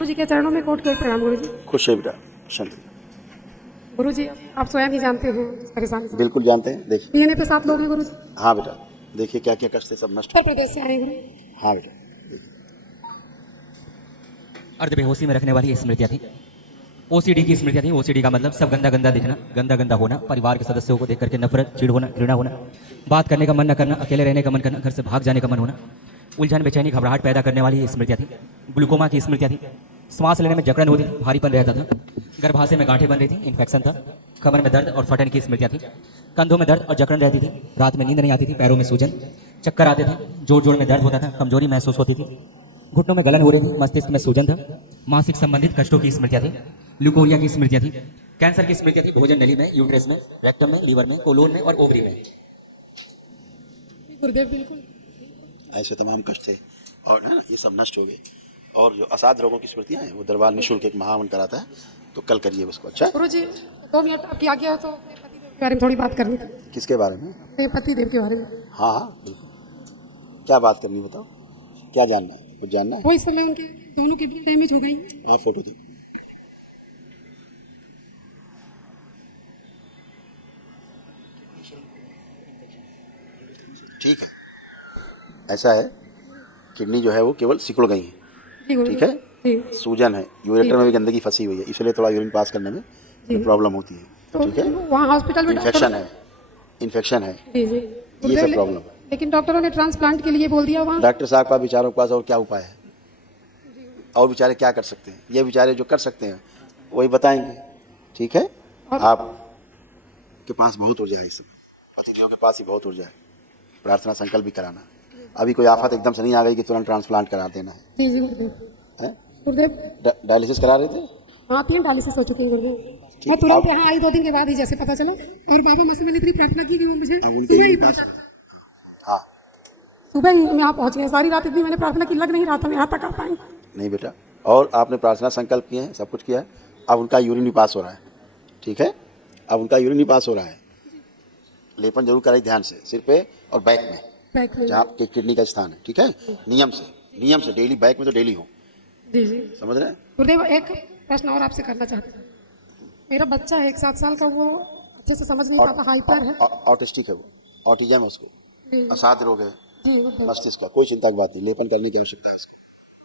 गुरु जी के चरणों में कोट के प्रणाम गुरु जी। खुश है बेटा, शांति। गुरु जी आप स्वयं ही जानते हैं इस परेशानी से। बिल्कुल जानते हैं, देखिए। डीएनए पे 7 लोग हैं गुरु जी। हाँ बेटा, देखिए क्या क्या कष्ट है, सब नष्ट है। उत्तर प्रदेश से आए हैं गुरु। हाँ बेटा, अर्ध बेहोशी में रखने वाली स्मृतियाँ थी। ओसीडी की स्मृतियाँ थी। ओसीडी का मतलब सब गंदा गंदा दिखना, गंदा गंदा होना, परिवार के सदस्यों को देख करके नफरत, चिढ़ होना, घृणा होना, बात करने का मन न करना, अकेले रहने का मन करना, घर से भाग जाने का मन होना, उलझन, बेचैनी, घबराहट पैदा करने वाली स्मृतियाँ थी। ग्लूकोमा की स्मृतियाँ थी। सांस लेने में जकड़न होती थी, भारीपन रहता था, गर्भाशय में गांठें बन रही थी, इन्फेक्शन था, कमर में दर्द और फटन की स्मृतियाँ थी, कंधों में दर्द और जकड़न रहती थी, रात में नींद नहीं आती थी, पैरों में सूजन, चक्कर आते थे, जोड़ जोड़ में दर्द होता था, कमजोरी महसूस होती थी, घुटनों में गलन हो रही थी, मस्तिष्क में सूजन था, मानसिक संबंधित कष्टों की स्मृतियाँ थी, ल्यूकोरिया की स्मृतियाँ थी, कैंसर की स्मृतियाँ थी, भोजन नली में, यूट्रस में, रेक्टम में, लीवर में, कोलोन में और ओवरी में। गुरुदेव बिल्कुल ऐसे तमाम कष्ट थे और है ना, ये सब नष्ट हो गए। और जो असाध रोगों की स्मृतियाँ हैं वो दरबार निःशुल्क एक महावन कराता है, तो कल करिए उसको। अच्छा, गुरु जी 2 मिनट आपकी आज्ञा हो तो अपने पति देव के बारे में थोड़ी बात करनी थी। किसके बारे में? अपने पति देव के बारे में। हाँ हाँ बिल्कुल, क्या बात करनी बताओ, क्या जानना है, कुछ जानना है? वो इस समय उनके दोनों की डैमेज हो गई। हाँ फोटो दो। ठीक है, ऐसा है, किडनी जो है वो केवल सिकुड़ गई है, जी गुरु ठीक है, जी। सूजन है, यूरेटर में भी गंदगी फंसी हुई है, इसलिए थोड़ा यूरिन पास करने में प्रॉब्लम होती है, तो ठीक है। वहाँ हॉस्पिटल में इन्फेक्शन है, इन्फेक्शन है, जी जी ये सब प्रॉब्लम है। लेकिन डॉक्टरों ने ट्रांसप्लांट के लिए बोल दिया वहाँ। डॉक्टर साहब का बेचारों के पास और क्या उपाय है, और बेचारे क्या कर सकते हैं? ये बेचारे जो कर सकते हैं वही बताएंगे, ठीक है। आप के पास बहुत ऊर्जा है, इस समय पतिदेव के पास ही बहुत ऊर्जा है, प्रार्थना संकल्प भी कराना। अभी कोई आफत एकदम से नहीं आ गई कि तुरंत ट्रांसप्लांट करा देना है, जी जी गुरुदेव। हैं? गुरुदेव डायलिसिस करा रहे थे? हाँ 3 डायलिसिस हो चुकी है गुरुदेव। ठीक, मैं तुरंत आप- यहाँ आई 2 दिन के बाद ही जैसे पता चला, और बाबा मसीह मैंने इतनी प्रार्थना की कि वो मुझे अब उनके सुबह ही यूरिन पास है। हाँ सुबह ही हम यहाँ पहुँच गए। सारी रात इतनी मैंने प्रार्थना की, लग नहीं रहा था मैं यहाँ तक आ पाएंगे। नहीं बेटा, और आपने प्रार्थना संकल्प किए हैं, सब कुछ किया है, अब उनका यूरिन भी पास हो रहा है, ठीक है, अब उनका यूरिन भी पास हो रहा है। लेपन जरूर कराइए ध्यान से, सिर पे और बैक में, बैक में। जहाँ के किडनी का स्थान है, ठीक है। नियम से डेली, बैक में तो डेली हो, जी जी समझ रहे हैं? गुरुदेव एक प्रश्न और आपसे करना चाहते थे। मेरा बच्चा है 1 7 साल का, वो अच्छे से समझ नहीं पाता, हाइपर है। ऑटिस्टिक है वो, ऑटिज्म है उसको, जी असाध्य रोग है जी गुरुदेव। मस्तिष्क का, कोई चिंता की बात नहीं, लेपन करने की आवश्यकता है उसको।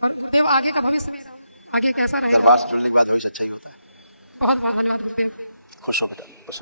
और गुरुदेव आगे का भविष्य भी आगे कैसा रहेगा? दरबार से जुड़ने के बाद भविष्य अच्छा ही होता है। बहुत बहुत धन्यवाद गुरुदेव। खुश हो बेटा, बस।